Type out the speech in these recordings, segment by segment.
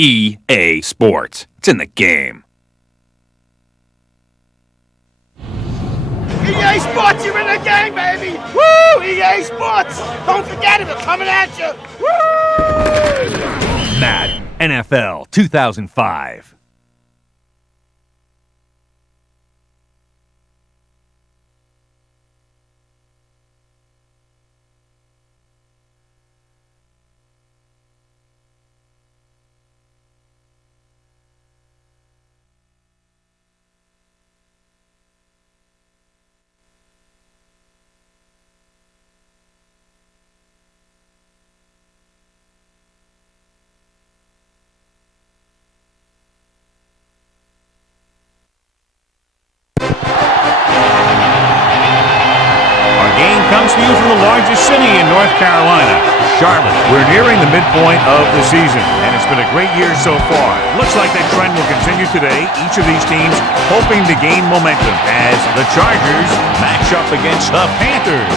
EA Sports. It's in the game. EA Sports, you're in the game, baby! Woo! EA Sports! Don't forget it, they're coming at you! Woo! Madden NFL 2005. Comes to you from the largest city in North Carolina, Charlotte. We're nearing the midpoint of the season, and it's been a great year so far. Looks like that trend will continue today. Each of these teams hoping to gain momentum as the Chargers match up against the Panthers.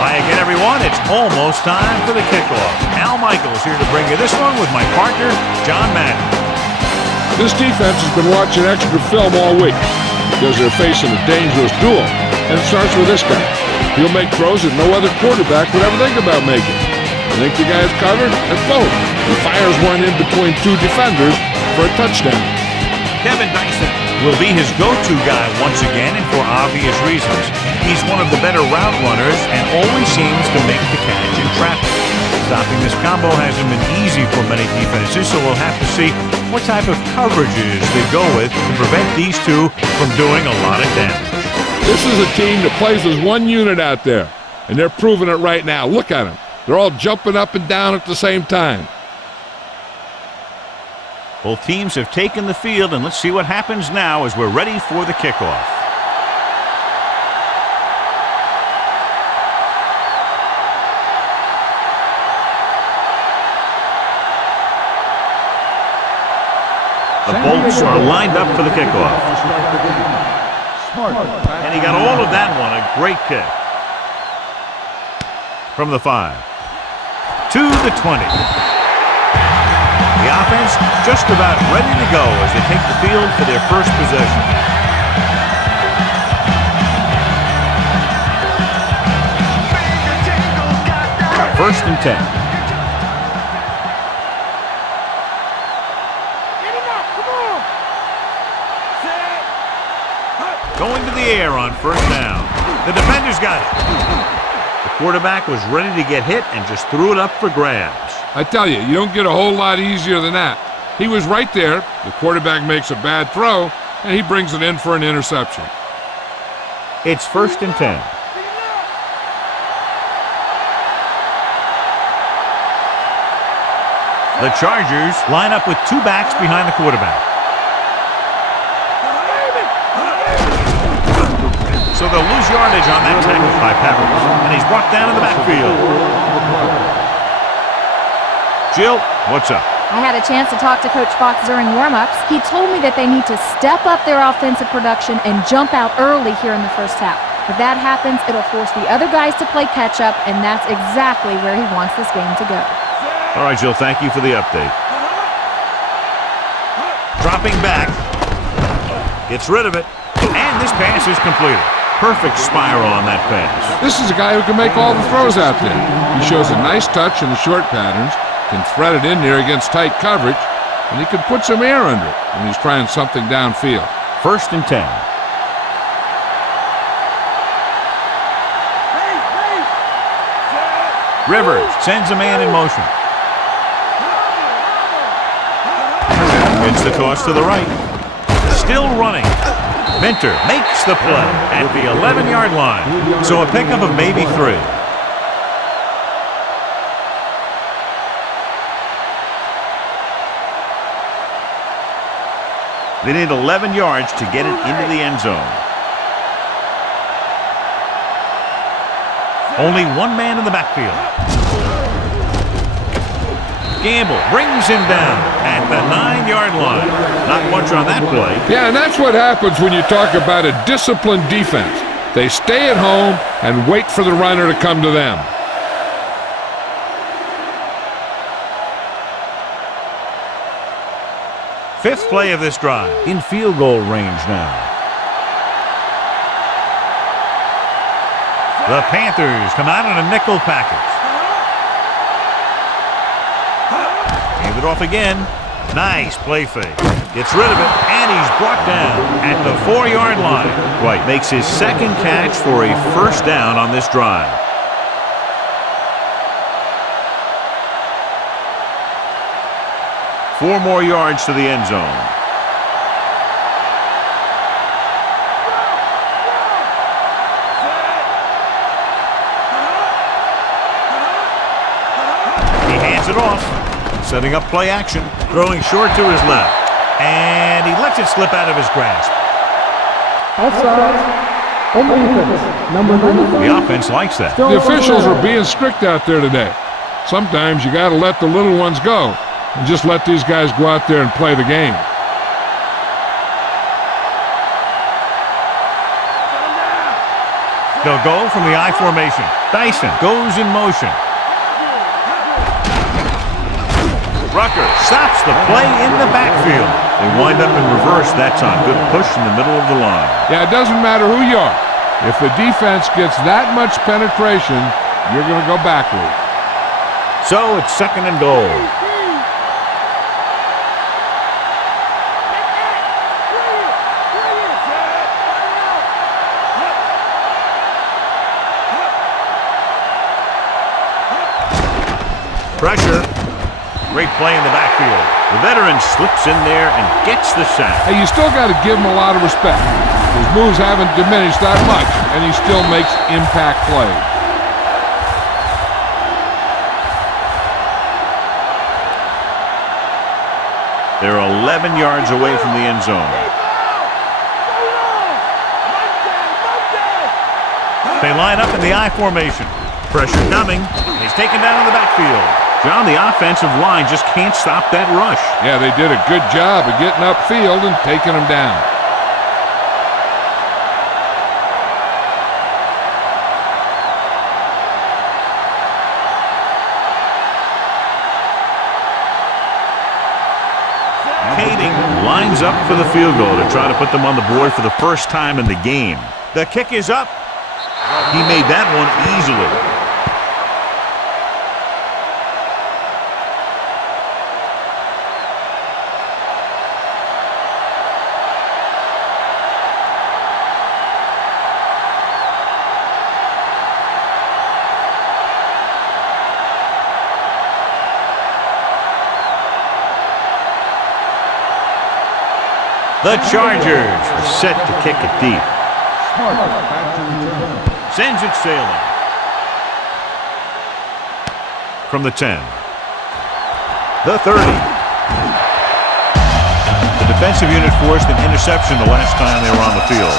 Hi again, everyone. It's almost time for the kickoff. Al Michaels here to bring you this one with my partner, John Madden. This defense has been watching extra film all week because they're facing a dangerous duel, and it starts with this guy. He'll make throws that no other quarterback would ever think about making. You think the guy's covered? Let's go. He fires one in between two defenders for a touchdown. Kevin Dyson will be his go-to guy once again, and for obvious reasons. He's one of the better route runners and always seems to make the catch in traffic. Stopping this combo hasn't been easy for many defenses, so we'll have to see what type of coverages they go with to prevent these two from doing a lot of damage. This is a team that plays as one unit out there, and they're proving it right now. Look at them. They're all jumping up and down at the same time. Both teams have taken the field, and let's see what happens now as we're ready for the kickoff. The Bolts are lined up for the kickoff. And he got all of that one. A great kick. From the 5 to the 20. The offense just about ready to go as they take the field for their first possession. First and 10. Going to the air on first down. The defender's got it. The quarterback was ready to get hit and just threw it up for grabs. I tell you, you don't get a whole lot easier than that. He was right there. The quarterback makes a bad throw, and he brings it in for an interception. It's first and 10. The Chargers line up with two backs behind the quarterback. So they'll lose yardage on that tackle by Peppers, and he's brought down in the backfield. Jill, what's up? I had a chance to talk to Coach Fox during warm-ups. He told me that they need to step up their offensive production and jump out early here in the first half. If that happens, it'll force the other guys to play catch-up, and that's exactly where he wants this game to go. All right, Jill, thank you for the update. Dropping back. Gets rid of it, and this pass is completed. Perfect spiral on that pass. This is a guy who can make all the throws out there. He shows a nice touch in the short patterns, can thread it in there against tight coverage, and he can put some air under it when he's trying something downfield. First and 10. Rivers sends a man in motion. Gets the toss to the right. Still running. Minter makes the play at the 11-yard line. So a pickup of maybe 3. They need 11 yards to get it into the end zone. Only one man in the backfield. Gamble brings him down at the 9-yard line. Not much on that play. Yeah, and that's what happens when you talk about a disciplined defense. They stay at home and wait for the runner to come to them. Fifth play of this drive. In field goal range now. The Panthers come out in a nickel package. Gave it off again. Nice play fake. Gets rid of it, and he's brought down at the 4-yard line. White makes his second catch for a first down on this drive. Four more yards to the end zone. He hands it off. Setting up play action. Throwing short to his left. And he lets it slip out of his grasp. The offense likes that. The officials are being strict out there today. Sometimes you got to let the little ones go and just let these guys go out there and play the game. They'll go from the I formation. Dyson goes in motion. Rucker stops the play in the backfield. They wind up in reverse that time. Good push in the middle of the line. Yeah, it doesn't matter who you are. If the defense gets that much penetration, you're going to go backward. So it's second and goal. Pressure. Great play in the backfield. The veteran slips in there and gets the sack. Hey, you still got to give him a lot of respect. His moves haven't diminished that much, and he still makes impact plays. They're 11 yards away from the end zone. They line up in the I formation. Pressure coming. He's taken down in the backfield. John, the offensive line just can't stop that rush. Yeah, they did a good job of getting upfield and taking him down. Kading lines up for the field goal to try to put them on the board for the first time in the game. The kick is up. He made that one easily. The Chargers are set to kick it deep. Sends it sailing. From the 10. The 30. The defensive unit forced an interception the last time they were on the field.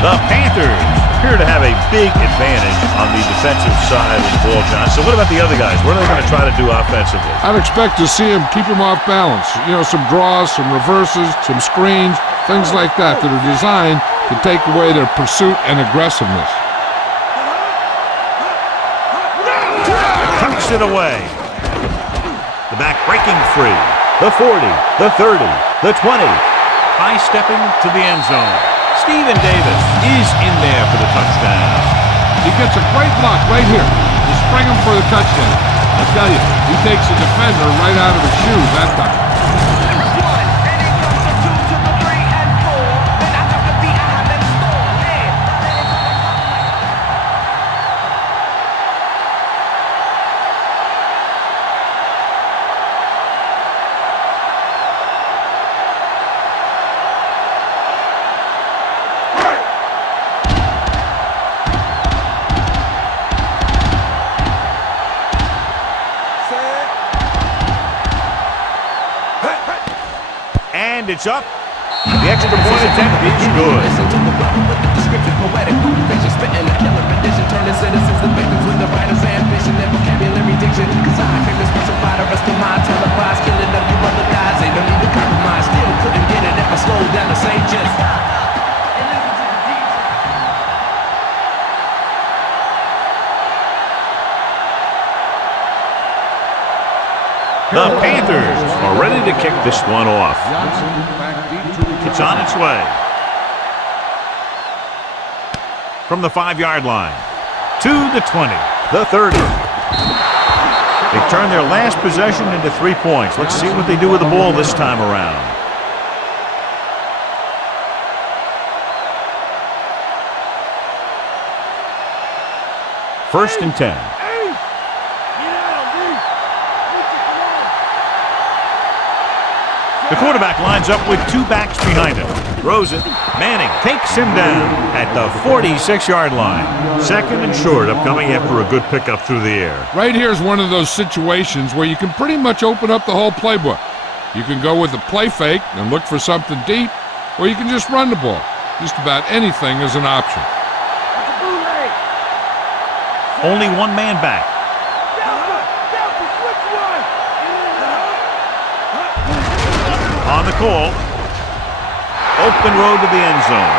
The Panthers appear to have a big advantage on the defensive side of the ball, John. So what about the other guys? What are they going to try to do offensively? I'd expect to see him keep him off balance. You know, some draws, some reverses, some screens, things like that that are designed to take away their pursuit and aggressiveness. Tucks it away. The back breaking free. The 40, the 30, the 20. High stepping to the end zone. Stephen Davis is in there for the touchdown. He gets a great block right here. You spring him for the touchdown. I tell you, he takes a defender right out of his shoes that time. And it's up. The extra point attempt is good. The Panthers are ready to kick this one off. It's on its way. From the 5-yard line to the 20, the 30. They turn their last possession into 3 points. Let's see what they do with the ball this time around. First and 10. The quarterback lines up with 2 backs behind him. Throws it. Manning takes him down at the 46-yard line. Second and short, upcoming after a good pickup through the air. Right here is one of those situations where you can pretty much open up the whole playbook. You can go with the play fake and look for something deep, or you can just run the ball. Just about anything is an option. Only one man back. On the call. Open road to the end zone.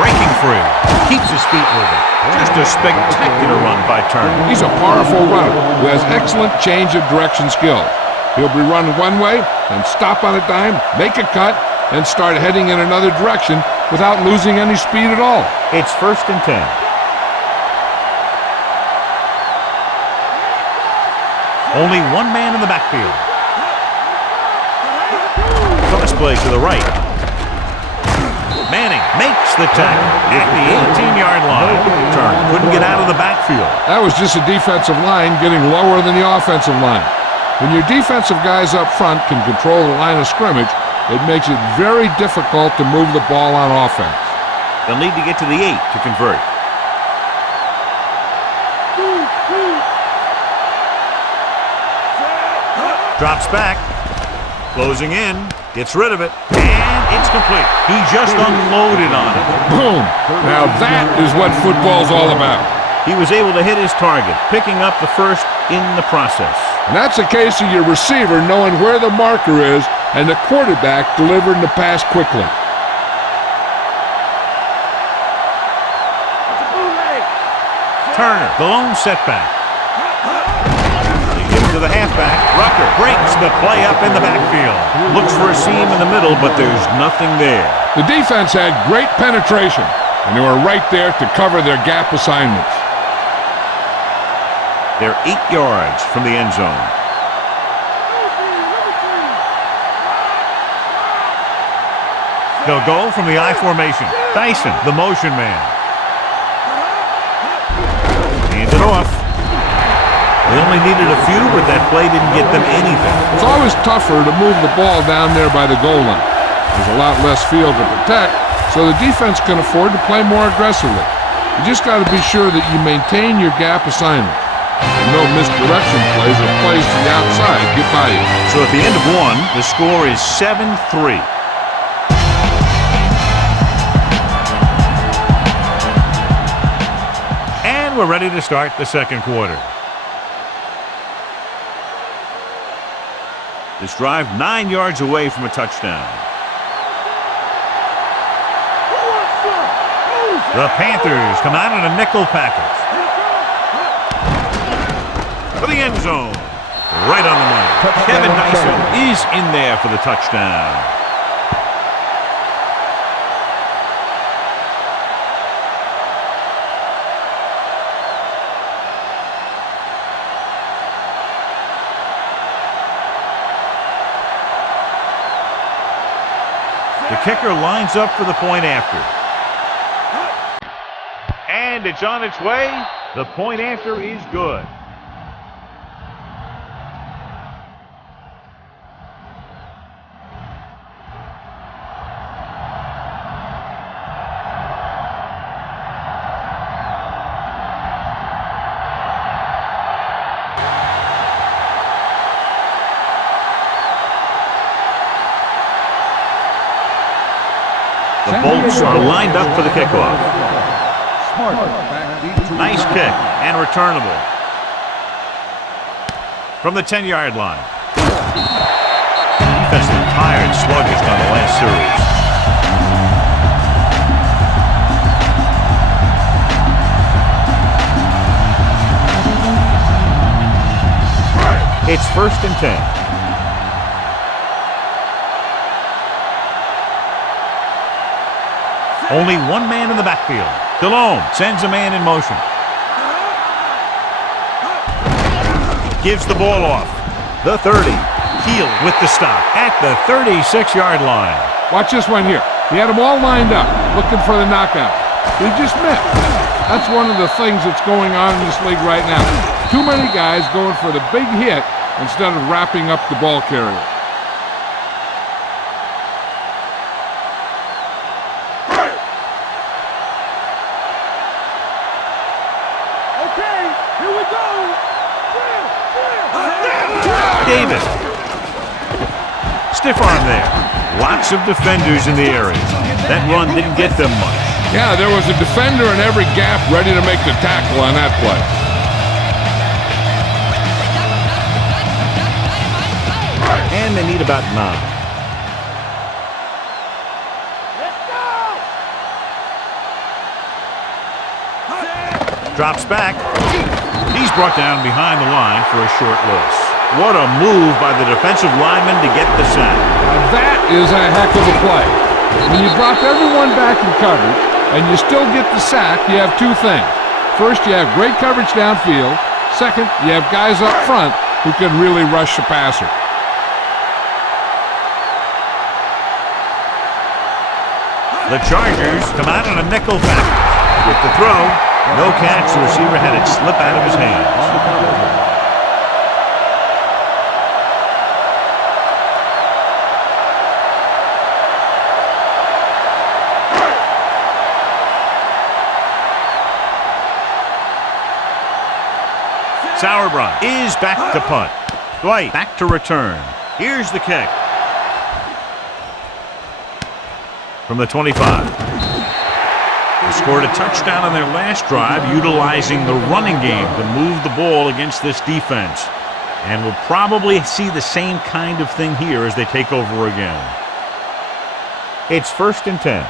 Breaking free. Keeps his feet moving. Just a spectacular run by Turner. He's a powerful runner who has excellent change of direction skills. He'll be running one way, then stop on a dime, make a cut, and start heading in another direction without losing any speed at all. It's first and 10. Only one man in the backfield. Cross play to the right. Manning makes the tackle at the 18-yard line. Turner couldn't get out of the backfield. That was just a defensive line getting lower than the offensive line. When your defensive guys up front can control the line of scrimmage, it makes it very difficult to move the ball on offense. They'll need to get to the 8 to convert. Drops back. Closing in. Gets rid of it. And it's complete. He just unloaded on it. Boom! Now that is what football's all about. He was able to hit his target, picking up the first in the process. And that's a case of your receiver knowing where the marker is and the quarterback delivering the pass quickly. Turner, the lone setback. They give it to the halfback. Rucker breaks the play up in the backfield. Looks for a seam in the middle, but there's nothing there. The defense had great penetration, and they were right there to cover their gap assignments. They're 8 yards from the end zone. They'll go from the I formation. Dyson, the motion man. Hands it off. They only needed a few, but that play didn't get them anything. It's always tougher to move the ball down there by the goal line. There's a lot less field to protect, so the defense can afford to play more aggressively. You just got to be sure that you maintain your gap assignment. And no misdirection plays or plays to the outside get by you. So at the end of one, the score is 7-3. And we're ready to start the second quarter. This drive 9 yards away from a touchdown. The Panthers come out in a nickel package. For the end zone. Right on the money. Kevin Dyson is in there for the touchdown. The kicker lines up for the point after. And it's on its way. The point after is good. The Bolts are lined up for the kickoff. Nice kick and returnable. From the 10-yard line. Defense looked tired and sluggish on the last series. It's first and 10. Only one man in the backfield. Delhomme sends a man in motion. Gives the ball off. The 30. Heel with the stop at the 36-yard line. Watch this one here. He had them all lined up, looking for the knockout. He just missed. That's one of the things that's going on in this league right now. Too many guys going for the big hit instead of wrapping up the ball carrier. Okay, here we go. Davis. Stiff arm there. Lots of defenders in the area. That run didn't get them much. Yeah, there was a defender in every gap ready to make the tackle on that play. And they need about 9. Drops back. He's brought down behind the line for a short loss. What a move by the defensive lineman to get the sack. Now that is a heck of a play. When you drop everyone back in coverage and you still get the sack, you have two things. First, you have great coverage downfield. Second, you have guys up front who can really rush the passer. The Chargers come out on a nickel package. With the throw, no catch. The receiver had it slip out of his hands. Sauerbrunn is back to punt. Dwight back to return. Here's the kick. From the 25. They scored a touchdown on their last drive, utilizing the running game to move the ball against this defense. And we'll probably see the same kind of thing here as they take over again. It's 1st and 10.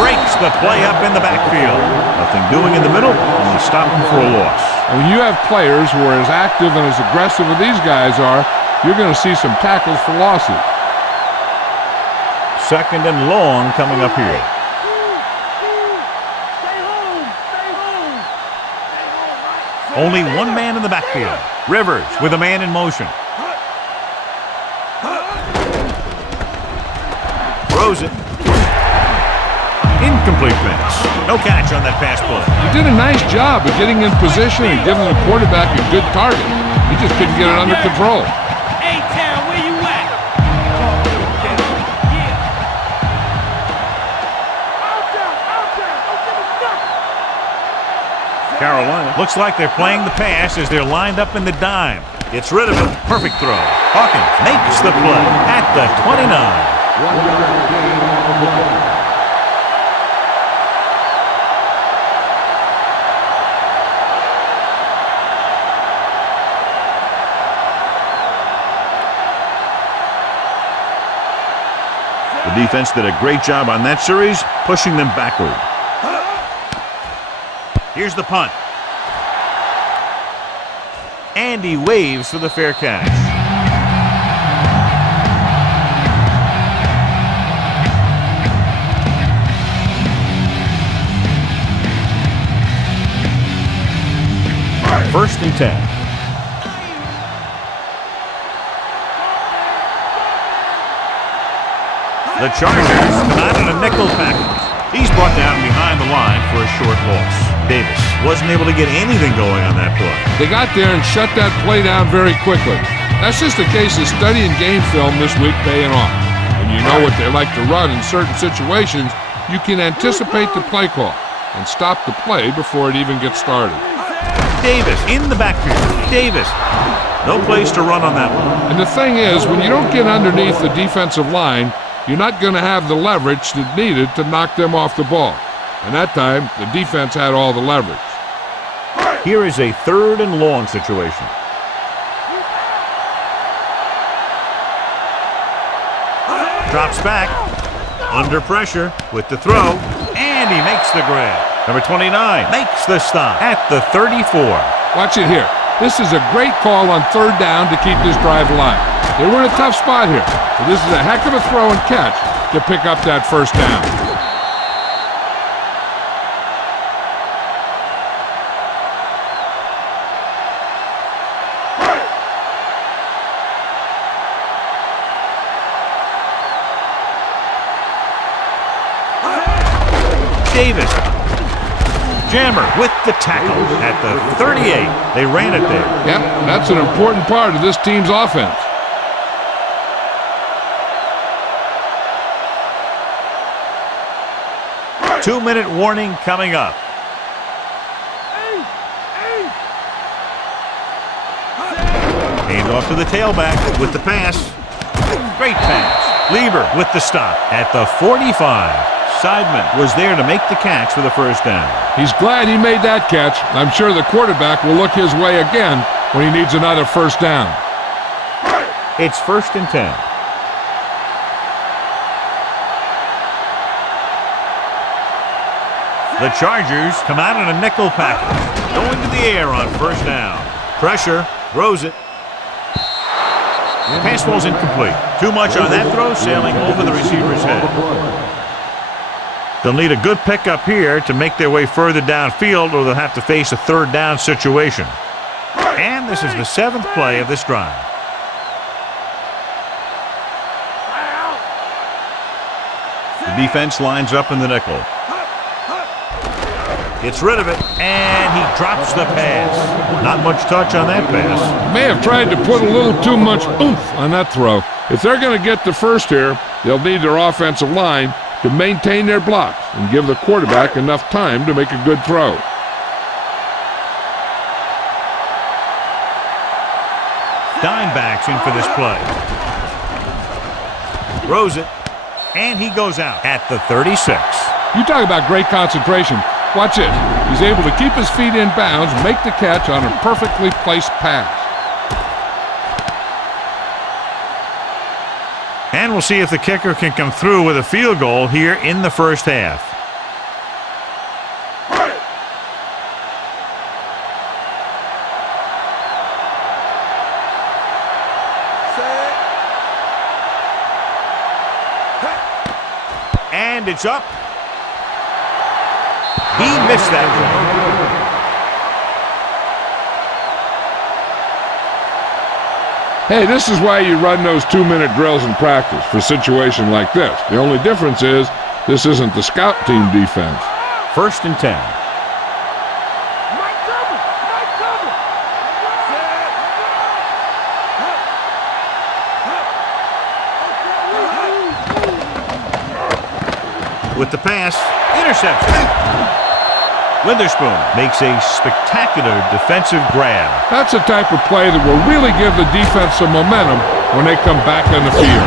Breaks the play up in the backfield. Nothing doing in the middle, only stopping for a loss. When you have players who are as active and as aggressive as these guys are, you're going to see some tackles for losses. 2nd and long coming up here. Only one man in the backfield. Rivers with a man in motion. Throws it. Incomplete pass. No catch on that pass play. He did a nice job of getting in position and giving the quarterback a good target. He just couldn't get it under control. A-Town, where you at? Carolina looks like they're playing the pass as they're lined up in the dime. Gets rid of it. Perfect throw. Hawkins makes the play at the 29. The defense did a great job on that series, pushing them backward. Here's the punt. And he waves for the fair catch. First and 10. The Chargers come out in a nickel package. He's brought down behind the line for a short loss. Davis wasn't able to get anything going on that play. They got there and shut that play down very quickly. That's just a case of studying game film this week paying off. When you know what they like to run in certain situations, you can anticipate the play call and stop the play before it even gets started. Davis in the backfield. Davis. No place to run on that one. And the thing is, when you don't get underneath the defensive line, you're not going to have the leverage that's needed to knock them off the ball. And that time, the defense had all the leverage. Here is a 3rd and long situation. Drops back, under pressure with the throw, and he makes the grab. Number 29 makes the stop at the 34. Watch it here. This is a great call on third down to keep this drive alive. They were in a tough spot here, but this is a heck of a throw and catch to pick up that first down. Davis. Jammer with the tackle at the 38. They ran it there. Yep, that's an important part of this team's offense. Two-minute warning coming up. Hand off to the tailback with the pass. Great pass. Lieber with the stop at the 45. Seidman was there to make the catch for the first down. He's glad he made that catch. I'm sure the quarterback will look his way again when he needs another first down. It's 1st and 10. The Chargers come out in a nickel package. Going to the air on first down. Pressure, throws it. Pass ball's incomplete. Too much on that throw, sailing over the receiver's head. They'll need a good pickup here to make their way further downfield, or they'll have to face a third down situation. And this is the 7th play of this drive. The defense lines up in the nickel. Gets rid of it, and he drops the pass. Not much touch on that pass. May have tried to put a little too much oomph on that throw. If they're going to get the first here, they'll need their offensive line to maintain their blocks and give the quarterback enough time to make a good throw. Dime backs in for this play. Throws it, and he goes out at the 36. You talk about great concentration. Watch it. He's able to keep his feet in bounds, make the catch on a perfectly placed pass. And we'll see if the kicker can come through with a field goal here in the first half. And it's up. He missed that one. Hey, this is why you run those 2-minute drills in practice for a situation like this. The only difference is this isn't the scout team defense. 1st and 10. With the pass, interception. Witherspoon makes a spectacular defensive grab. That's the type of play that will really give the defense some momentum when they come back on the field.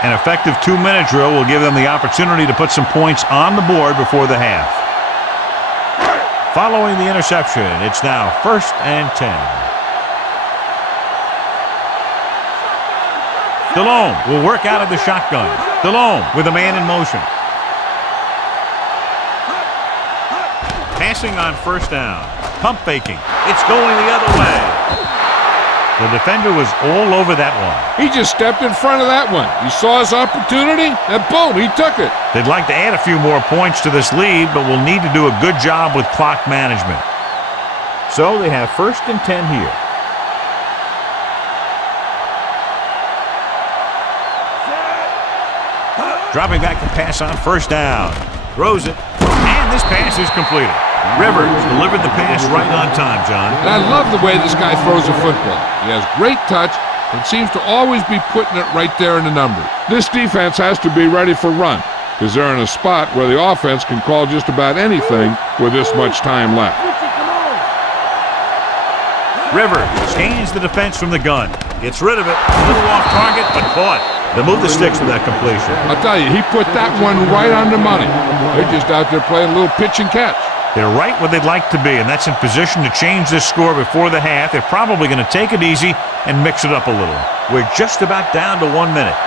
An effective 2-minute drill will give them the opportunity to put some points on the board before the half. Following the interception, it's now 1st and 10. Delhomme will work out of the shotgun. Delhomme with a man in motion. Passing on first down. Pump faking. It's going the other way. The defender was all over that one. He just stepped in front of that one. He saw his opportunity, and boom, he took it. They'd like to add a few more points to this lead, but will need to do a good job with clock management. So they have 1st and 10 here. Dropping back to pass on first down. Throws it, and this pass is completed. Rivers delivered the pass right on time, John. And I love the way this guy throws a football. He has great touch and seems to always be putting it right there in the numbers. This defense has to be ready for run because they're in a spot where the offense can call just about anything with this much time left. Rivers scans the defense from the gun. Gets rid of it. A little off target, but caught. They'll move the sticks with that completion. I'll tell you, he put that one right on the money. They're just out there playing a little pitch and catch. They're right where they'd like to be, and that's in position to change this score before the half. They're probably going to take it easy and mix it up a little. We're just about down to 1 minute.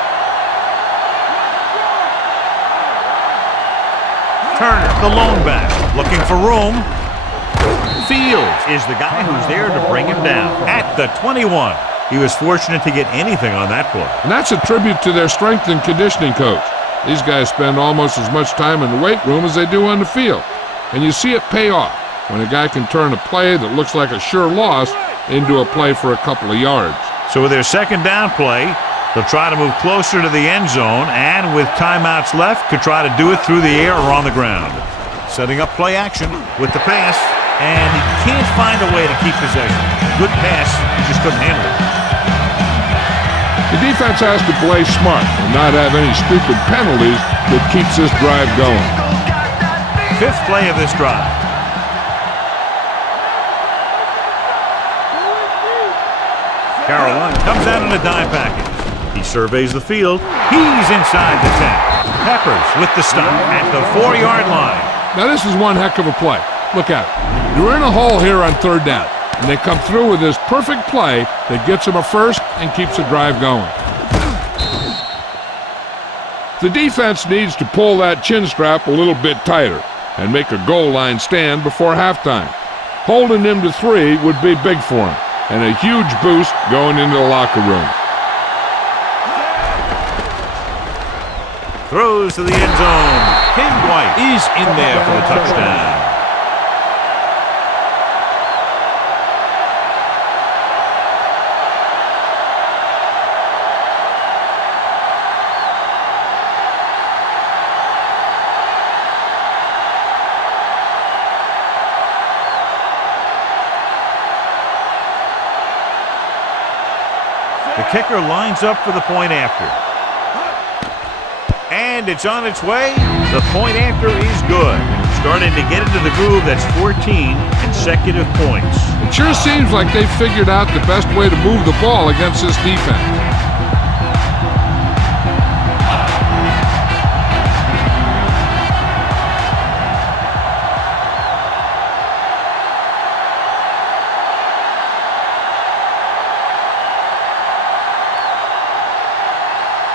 Turner, the lone back, looking for room. Fields is the guy who's there to bring him down at the 21. He was fortunate to get anything on that play. And that's a tribute to their strength and conditioning coach. These guys spend almost as much time in the weight room as they do on the field. And you see it pay off when a guy can turn a play that looks like a sure loss into a play for a couple of yards. So with their second down play, they'll try to move closer to the end zone, and with timeouts left, could try to do it through the air or on the ground. Setting up play action with the pass, and he can't find a way to keep possession. Good pass, he just couldn't handle it. The defense has to play smart and not have any stupid penalties that keeps this drive going. Fifth play of this drive. Carolina comes out in a dime package. He surveys the field. He's inside the 10. Peppers with the stop at the 4-yard line. Now this is one heck of a play. Look at it. You're in a hole here on third down, and they come through with this perfect play that gets them a first and keeps the drive going. The defense needs to pull that chin strap a little bit tighter and make a goal line stand before halftime. Holding them to 3 would be big for them, and a huge boost going into the locker room. Throws to the end zone. Ken White is in there for the touchdown. The kicker lines up for the point after. And it's on its way. The point after is good. Starting to get into the groove. That's 14 consecutive points. It sure seems like they've figured out the best way to move the ball against this defense.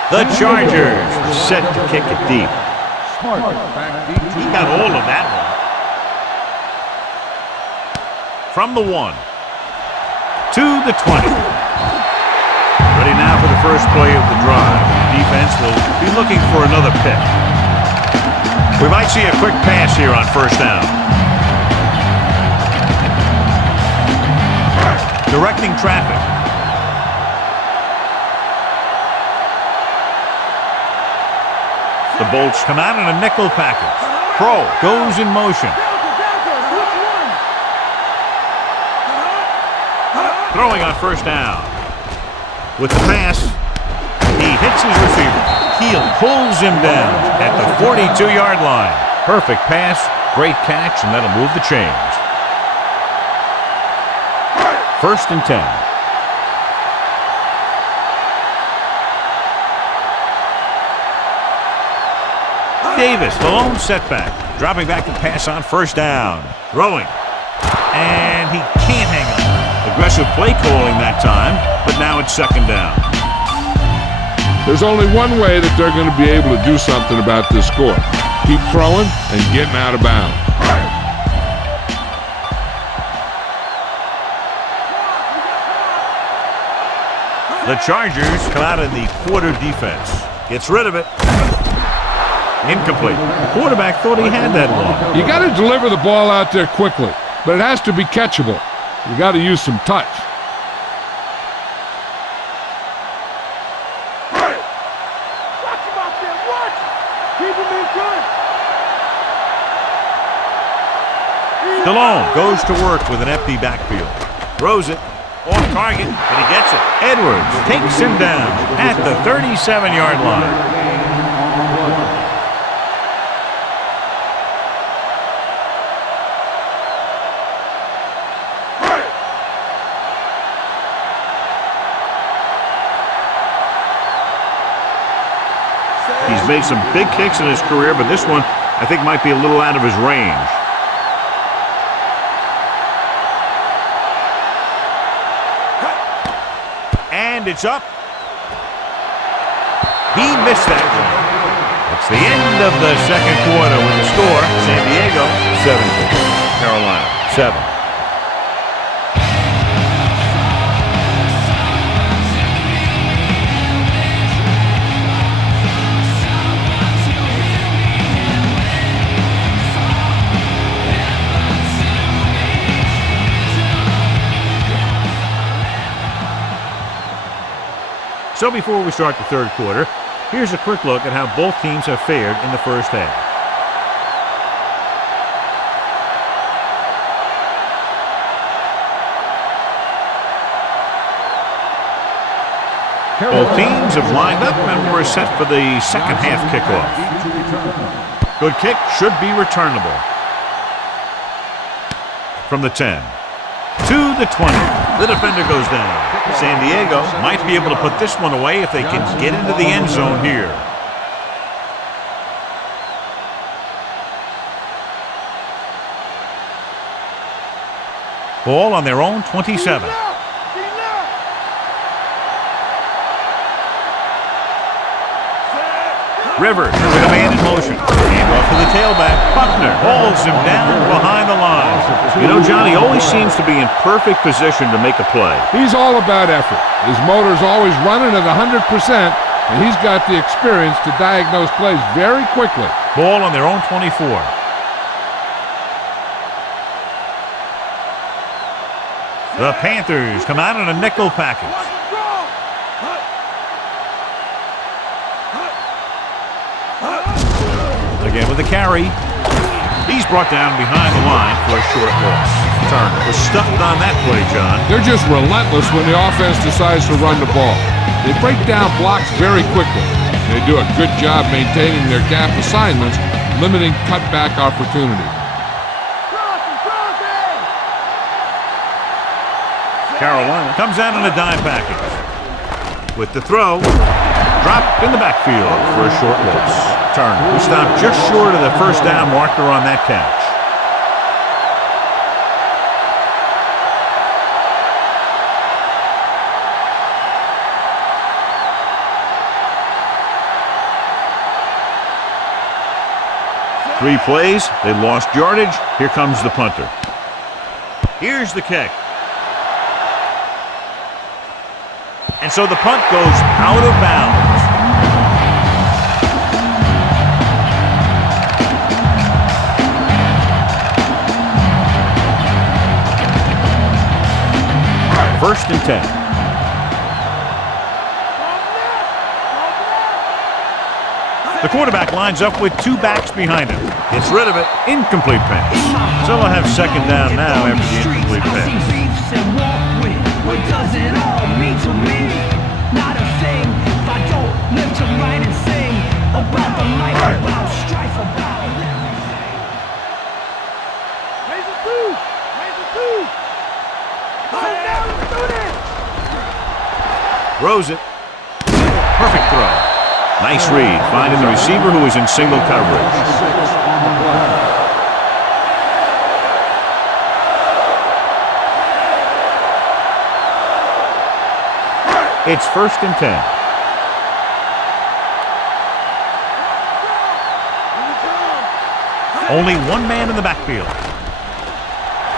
The Chargers are set to kick it deep. He got all of that one. From the 1 to the 20. Ready now for the first play of the drive. Defense will be looking for another pick. We might see a quick pass here on first down. Directing traffic. The Bolts come out in a nickel package. Pro goes in motion. Throwing on first down. With the pass, he hits his receiver. Heel pulls him down at the 42-yard line. Perfect pass, great catch, and that'll move the chains. First and 10. Davis, the lone setback. Dropping back to pass on first down. Throwing. And he can't hang on. Aggressive play calling that time, but now it's second down. There's only one way that they're going to be able to do something about this score. Keep throwing and getting out of bounds. The Chargers come out in the quarter defense. Gets rid of it. Incomplete. The quarterback thought he had that one. You got to deliver the ball out there quickly, but it has to be catchable. You got to use some touch. Watch him out there, watch! Keep him in good! Stallone goes to work with an empty backfield. Throws it. Off target, but he gets it. Edwards takes him down at the 37-yard line. He's made some big kicks in his career, but this one, I think, might be a little out of his range. And it's up. He missed that one. But the end of the second quarter with the score. San Diego 7, Carolina 7. So before we start the third quarter, here's a quick look at how both teams have fared in the first half. Both teams have lined up and we're set for the second half kickoff. Good kick, should be returnable. From the 10 to the 20. The defender goes down. San Diego might be able to put this one away if they can get into the end zone here. Ball on their own 27. Rivers with a man in motion. Hand off to the tailback. Buckner holds him down behind the line. You know, Johnny always seems to be in perfect position to make a play. He's all about effort. His motor's always running at 100%, and he's got the experience to diagnose plays very quickly. Ball on their own 24. The Panthers come out in a nickel package. Again with the carry. He's brought down behind the line for a short loss. Turner was stuffed on that play, John. They're just relentless when the offense decides to run the ball. They break down blocks very quickly. They do a good job maintaining their gap assignments, limiting cutback opportunity. Carolina comes out in a dime package. With the throw, dropped in the backfield for a short loss. Turner, who stopped just short of the first down marker on that catch. Three plays, they lost yardage. Here comes the punter. Here's the kick. And so the punt goes out of bounds. First and 10. The quarterback lines up with two backs behind him. Gets rid of it. Incomplete pass. So they'll have second down now after the incomplete pass. What does it all mean to me? Not a thing if I don't live to write and sing about the life, about strife, about everything. Raise the two! Raise the two! Hold down the student! Throws it. Perfect throw. Nice read, finding the receiver who is in single coverage. It's first and 10. Only one man in the backfield.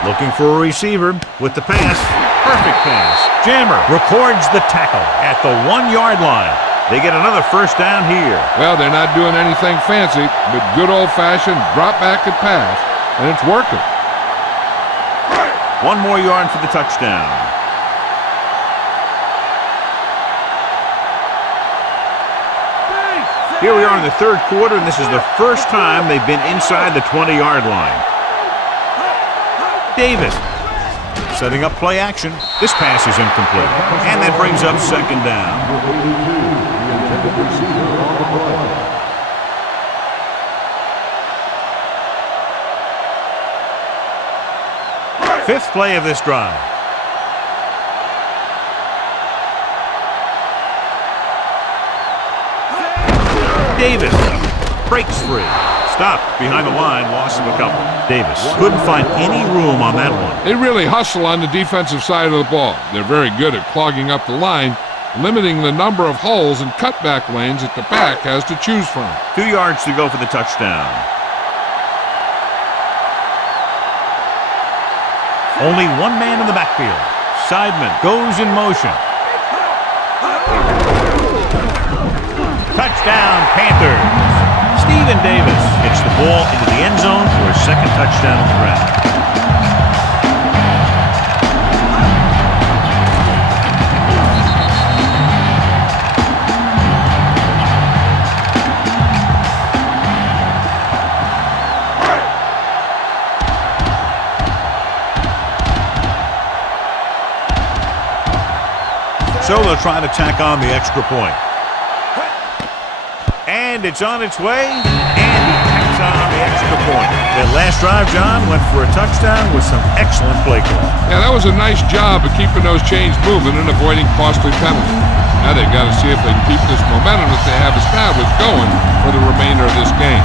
Looking for a receiver with the pass. Perfect pass. Jammer records the tackle at the 1 yard line. They get another first down here. Well, they're not doing anything fancy, but good old-fashioned drop back and pass, and it's working. 1 more yard for the touchdown. Here we are in the third quarter, and this is the first time they've been inside the 20-yard line. Davis setting up play action. This pass is incomplete, and that brings up second down. Fifth play of this drive. Davis breaks free. Stopped behind the line, loss of a couple. Davis couldn't find any room on that one. They really hustle on the defensive side of the ball. They're very good at clogging up the line, limiting the number of holes and cutback lanes that the back has to choose from. 2 yards to go for the touchdown. Only one man in the backfield. Sideman goes in motion. Touchdown, Panthers. Stephen Davis gets the ball into the end zone for his second touchdown on the ground. So they'll try to tack on the extra point. And it's on its way, and he tacks on the extra point. That last drive, John, went for a touchdown with some excellent play call. Yeah, that was a nice job of keeping those chains moving and avoiding costly penalties. Now they've got to see if they can keep this momentum that they have established going for the remainder of this game.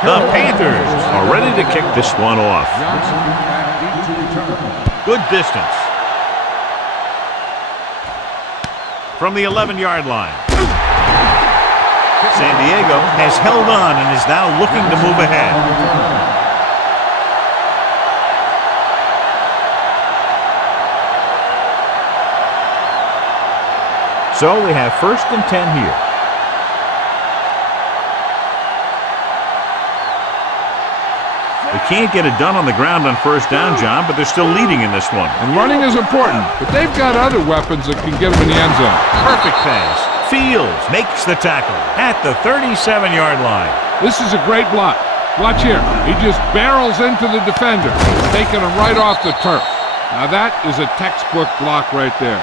The Panthers are ready to kick this one off. Good distance. From the 11-yard line. San Diego has held on and is now looking to move ahead. So we have 1st and 10 here. They can't get it done on the ground on 1st down, John, but they're still leading in this one. And running is important, but they've got other weapons that can get them in the end zone. Perfect pass. Fields makes the tackle at the 37-yard line. This is a great block. Watch here. He just barrels into the defender, taking him right off the turf. Now that is a textbook block right there.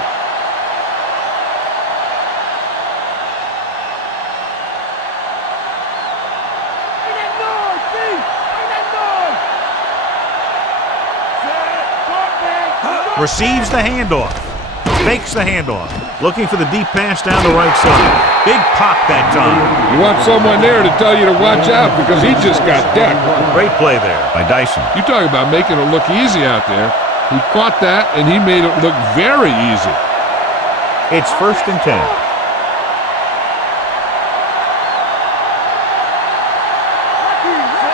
Receives the handoff. Fakes the handoff. Looking for the deep pass down the right side. Big pop that time. You want someone there to tell you to watch out because he just got decked. Great play there by Dyson. You talk about making it look easy out there. He caught that and he made it look very easy. It's 1st and 10.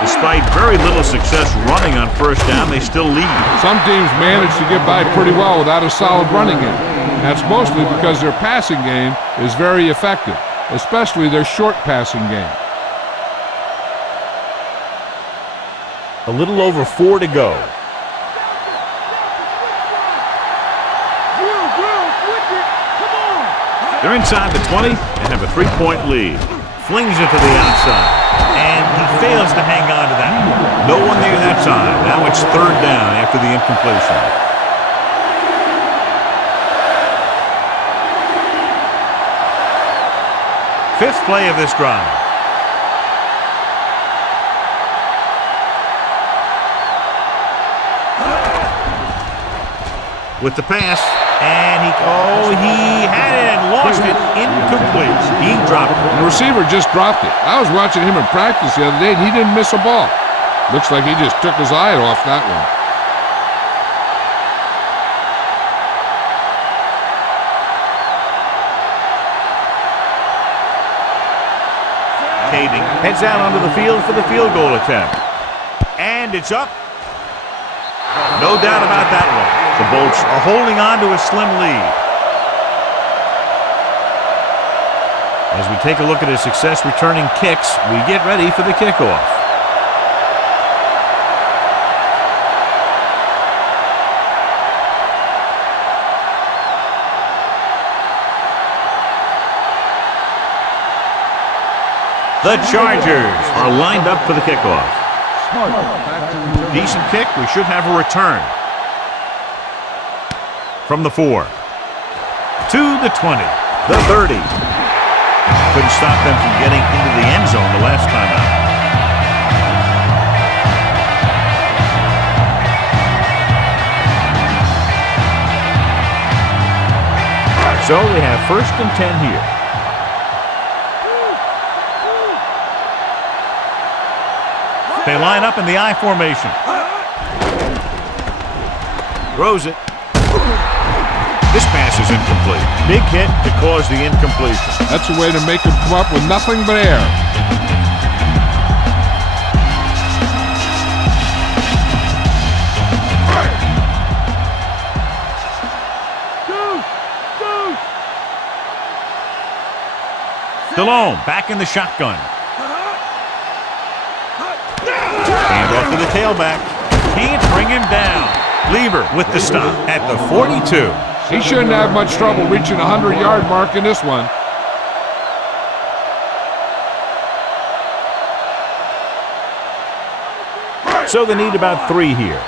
Despite very little success running on 1st down, they still lead. Some teams manage to get by pretty well without a solid running game. That's mostly because their passing game is very effective, especially their short passing game. A little over 4 to go. They're inside the 20 and have a 3-point lead. Flings it to the outside. And he fails to hang on to that. No one there that time. Now it's 3rd down after the incompletion. Fifth play of this drive. With the pass. And he had it and lost it. Incomplete. He dropped it. The receiver just dropped it. I was watching him in practice the other day, and he didn't miss a ball. Looks like he just took his eye off that one. Kading heads out onto the field for the field goal attempt. And it's up. No doubt about that one. The Bolts are holding on to a slim lead. As we take a look at his success returning kicks, we get ready for the kickoff. The Chargers are lined up for the kickoff. Decent kick. We should have a return. From the 4. To the 20. The 30. Couldn't stop them from getting into the end zone the last time out. So we have 1st and 10 here. They line up in the I formation. Throws it. This pass is incomplete. Big hit to cause the incompletion. That's a way to make him come up with nothing but air. Stallone back in the shotgun. Hand off to the tailback. Can't bring him down. Lieber with the stop at the 42. He shouldn't have much trouble reaching the 100-yard mark in this one. So they need about 3 here.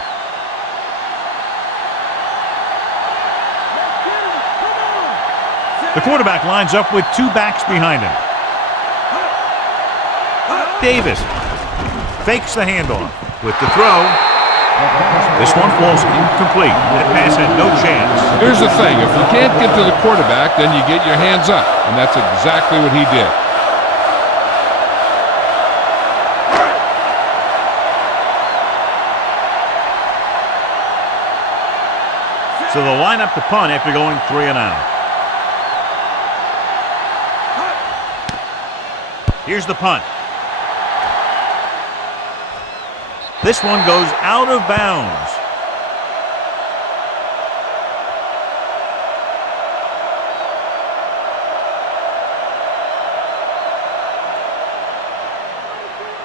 The quarterback lines up with 2 backs behind him. Davis fakes the handoff with the throw. This one falls incomplete. That pass had no chance. Here's the thing. If you can't get to the quarterback, then you get your hands up. And that's exactly what he did. So they'll line up to punt after going 3 and out. Here's the punt. This one goes out of bounds.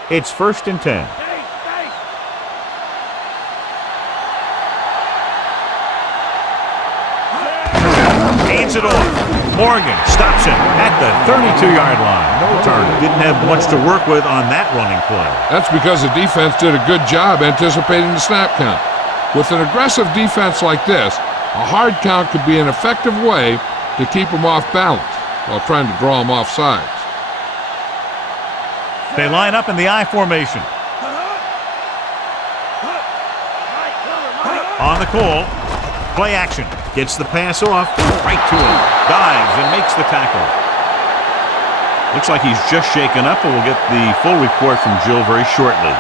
It's 1st and 10. Hands it off. Morgan stops him at the 32-yard line. Turner didn't have much to work with on that running play. That's because the defense did a good job anticipating the snap count. With an aggressive defense like this, a hard count could be an effective way to keep them off balance while trying to draw them off sides. They line up in the I formation. On the call, play action. Gets the pass off, right to him. Dives and makes the tackle. Looks like he's just shaken up, and we'll get the full report from Jill very shortly.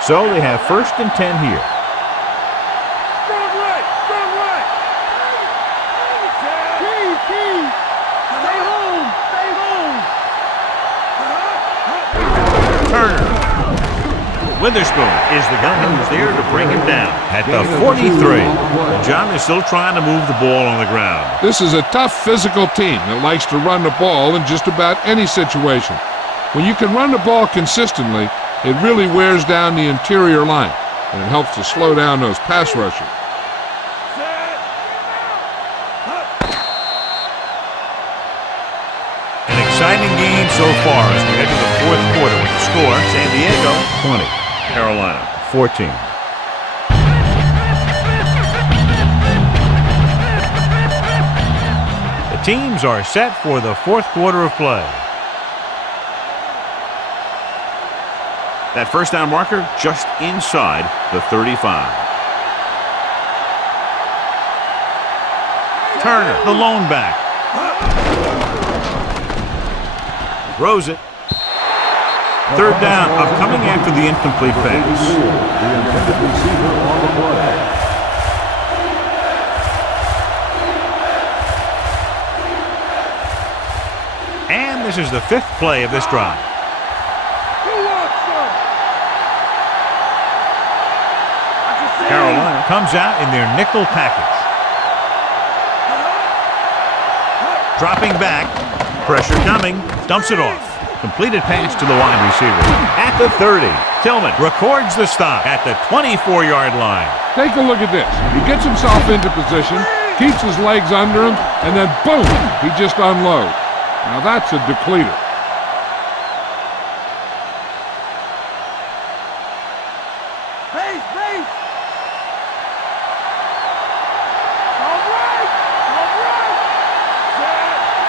So they have 1st and 10 here. Strong right. Stay home. Turner. Witherspoon is the guy who's there to bring him down at the 43. John is still trying to move the ball on the ground. This is a tough physical team that likes to run the ball in just about any situation. When you can run the ball consistently, it really wears down the interior line, and it helps to slow down those pass rushers. An exciting game so far as we head to the 4th quarter with the score, San Diego 20, Carolina 14. The teams are set for the 4th quarter of play. That first down marker just inside the 35. Turner, the lone back. Throws it. 3rd down, coming after the incomplete pass. And this is the 5th play of this drive. Carolina comes out in their nickel package. Dropping back, pressure coming, dumps it off. Completed pass to the wide receiver. At the 30, Tillman records the stop at the 24-yard line. Take a look at this. He gets himself into position, keeps his legs under him, and then boom, he just unloads. Now that's a depleter.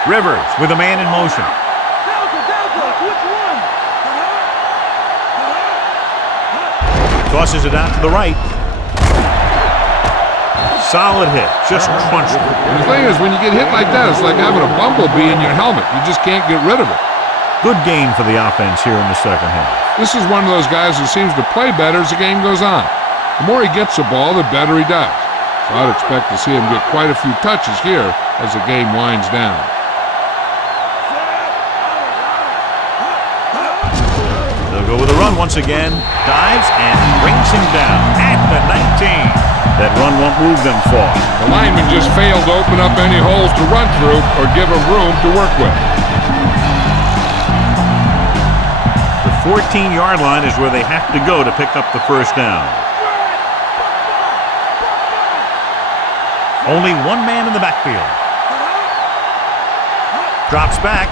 Rivers with a man in motion. Tosses it out to the right. Solid hit. Just crunched it. And the thing is, when you get hit like that, it's like having a bumblebee in your helmet. You just can't get rid of it. Good gain for the offense here in the second half. This is one of those guys who seems to play better as the game goes on. The more he gets the ball, the better he does. So I'd expect to see him get quite a few touches here as the game winds down. They'll go with a run once again. Dives and brings him down at the 19. That run won't move them far. The lineman just failed to open up any holes to run through or give him room to work with. The 14-yard line is where they have to go to pick up the first down. Only one man in the backfield. Drops back.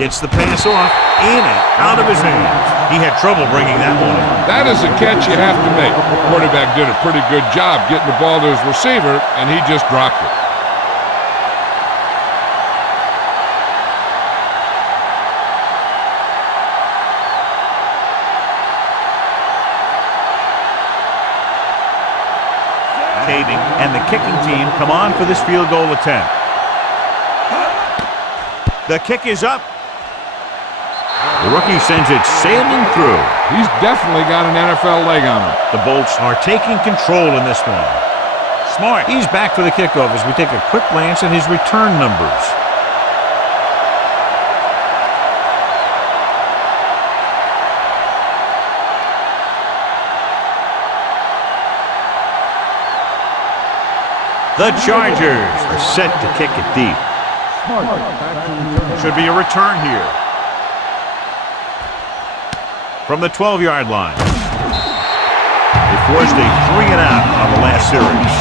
Gets the pass off. In and out of his hands. He had trouble bringing that one in. That is a catch you have to make. The quarterback did a pretty good job getting the ball to his receiver, and he just dropped it. And the kicking team come on for this field goal attempt. The kick is up. The rookie sends it sailing through. He's definitely got an NFL leg on him. The Bolts are taking control in this one. Smart. He's back for the kickoff as we take a quick glance at his return numbers. The Chargers are set to kick it deep. Should be a return here. From the 12-yard line. They forced a 3-and-out on the last series.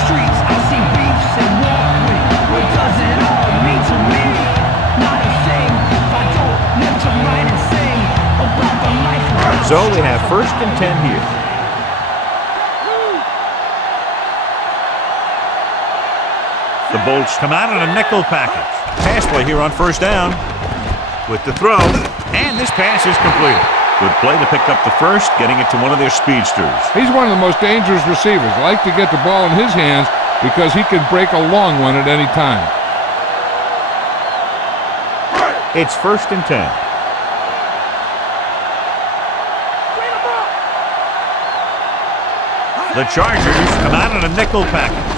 So they have first and 10 here. The Bolts come out in a nickel package. Pass play here on first down. With the throw, and this pass is completed. Good play to pick up the first, getting it to one of their speedsters. He's one of the most dangerous receivers. Like to get the ball in his hands because he can break a long one at any time. It's first and 10. The Chargers come out in a nickel package.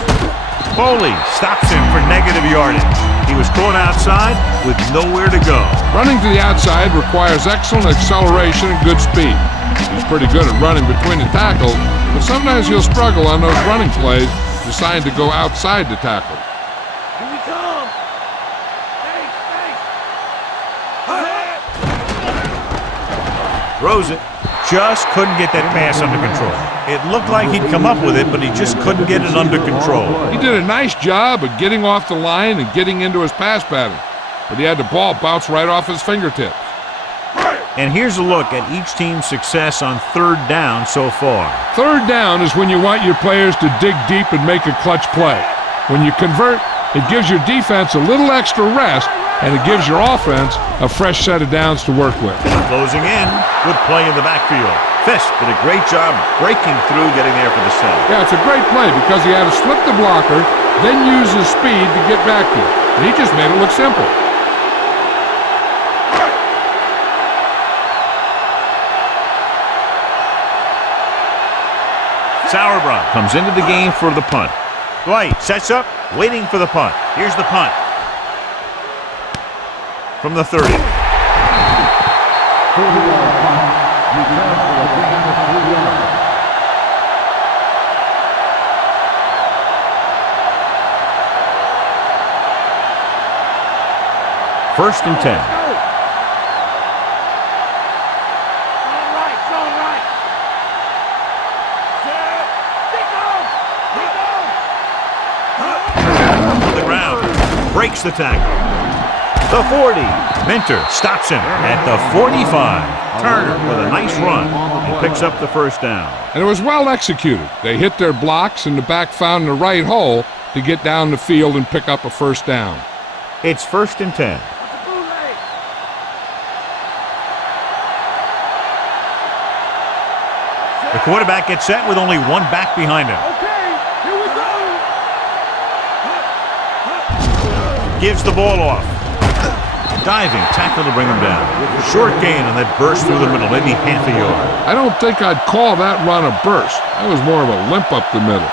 Foley stops him for negative yardage. He was caught outside with nowhere to go. Running to the outside requires excellent acceleration and good speed. He's pretty good at running between the tackles, but sometimes he'll struggle on those running plays, deciding to go outside the tackle. Here we come. Throws it. Just couldn't get that pass under control. It looked like he'd come up with it, but he just couldn't get it under control. He did a nice job of getting off the line and getting into his pass pattern, but he had the ball bounce right off his fingertips. And here's a look at each team's success on third down so far. Third down is when you want your players to dig deep and make a clutch play. When you convert, it gives your defense a little extra rest, and it gives your offense a fresh set of downs to work with. Closing in. Good play in the backfield. Fisk did a great job breaking through, getting there for the sack. Yeah, it's a great play because he had to slip the blocker, then use his speed to get back to it. And he just made it look simple. Sauerbrunn comes into the game for the punt. Dwight sets up, waiting for the punt. Here's the punt. From the 30. First and 10. The ground. Breaks the tackle. The 40. Minter stops him at the 45. Turner with a nice run and picks up the first down. And it was well executed. They hit their blocks and the back found the right hole to get down the field and pick up a first down. It's first and 10. The quarterback gets set with only one back behind him. Okay, here Gives the ball off. Diving tackle to bring him down. Short gain on that burst through the middle, maybe half a yard. I don't think I'd call that run a burst. That was more of a limp up the middle.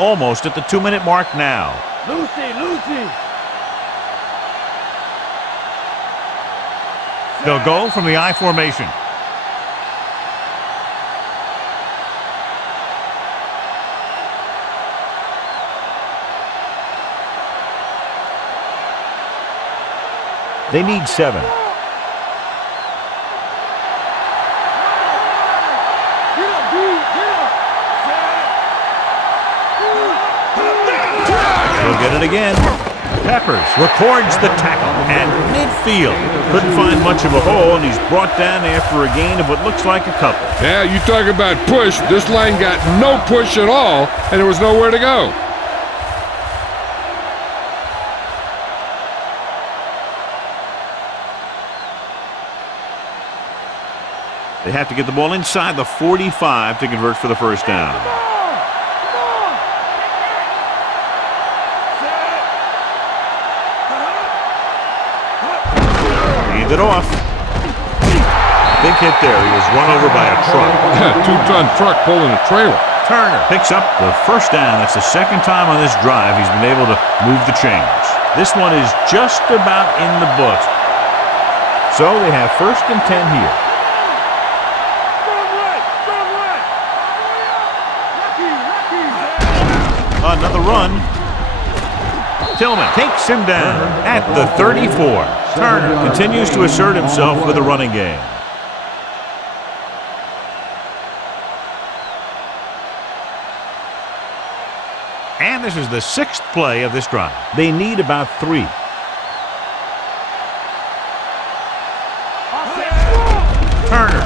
Almost at the 2-minute mark now. Lucy. They'll go from the I formation. They need 7. He'll get it again. Peppers records the tackle at midfield. Couldn't find much of a hole, and he's brought down after a gain of what looks like a couple. Yeah, you talk about push. This line got no push at all, and there was nowhere to go. They have to get the ball inside the 45 to convert for the first down. Hand it off. Big hit there. He was run over by a truck. 2-ton truck pulling a trailer. Turner picks up the first down. That's the second time on this drive he's been able to move the chains. This one is just about in the books. So they have 1st and 10 here. Another run. Tillman takes him down at the 34. Turner continues to assert himself with a running game. And this is the 6th play of this drive. They need about 3. Turner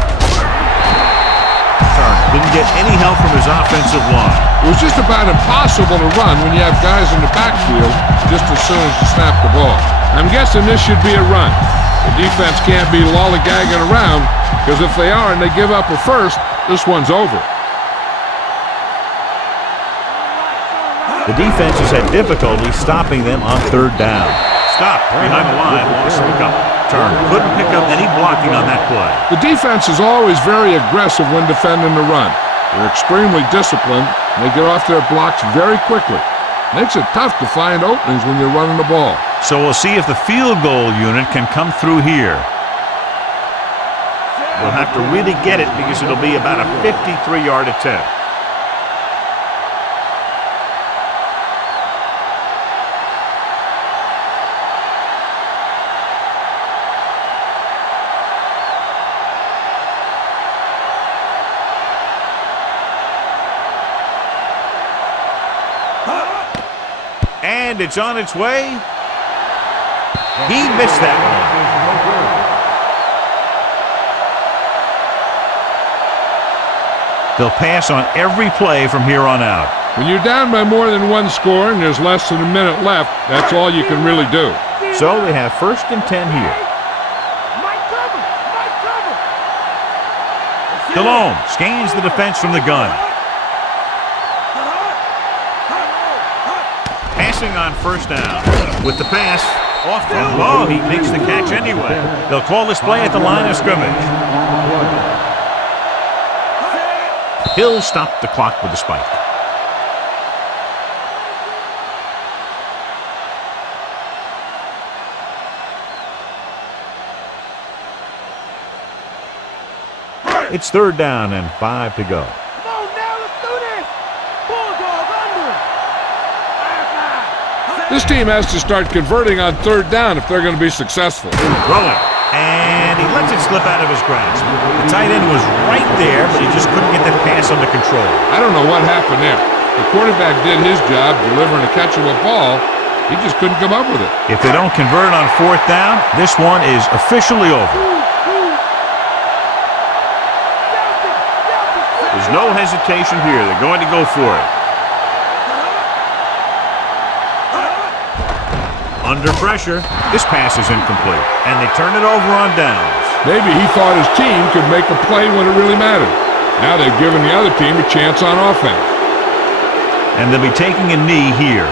didn't get any help from his offensive line. It was just about impossible to run when you have guys in the backfield just as soon as you snap the ball. I'm guessing this should be a run. The defense can't be lollygagging around, because if they are and they give up a first, this one's over. The defense has had difficulty stopping them on 3rd down. Stop behind the line, lost a couple. Turner couldn't pick up any blocking on that play. The defense is always very aggressive when defending the run. They're extremely disciplined, and they get off their blocks very quickly. Makes it tough to find openings when you're running the ball. So we'll see if the field goal unit can come through here. They'll have to really get it because it'll be about a 53-yard attempt. And it's on its way. He missed that one. They'll pass on every play from here on out. When you're down by more than 1 score and there's less than a minute left, that's all you can really do. So they have 1st and 10 here. Delhomme scans the defense from the gun. Passing on 1st down. With the pass, off the low, he makes the catch anyway. They'll call this play at the line of scrimmage. He'll stop the clock with a spike. It's 3rd down and 5 to go. This team has to start converting on 3rd down if they're going to be successful. Rolling. And he lets it slip out of his grasp. The tight end was right there, but he just couldn't get that pass under control. I don't know what happened there. The quarterback did his job delivering a catchable ball. He just couldn't come up with it. If they don't convert on 4th down, this one is officially over. There's no hesitation here. They're going to go for it. Under pressure, this pass is incomplete, and they turn it over on downs. Maybe he thought his team could make a play when it really mattered. Now they've given the other team a chance on offense. And they'll be taking a knee here.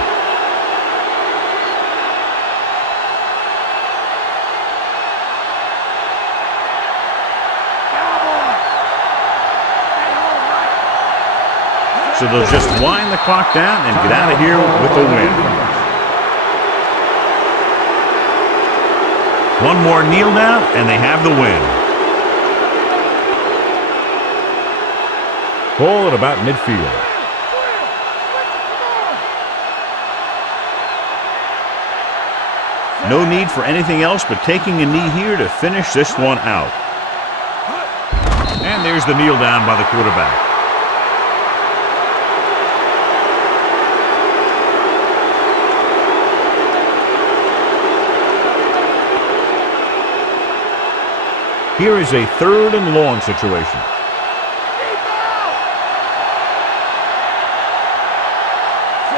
So they'll just wind the clock down and get out of here with a win. One more kneel down, and they have the win. Ball at about midfield. No need for anything else but taking a knee here to finish this one out. And there's the kneel down by the quarterback. Here is a 3rd and long situation.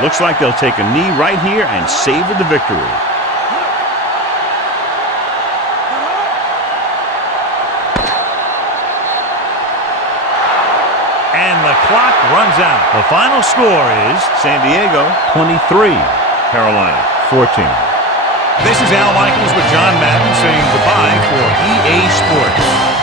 Looks like they'll take a knee right here and savor the victory. And the clock runs out. The final score is San Diego 23, Carolina 14. This is Al Michaels with John Madden saying goodbye for EA Sports.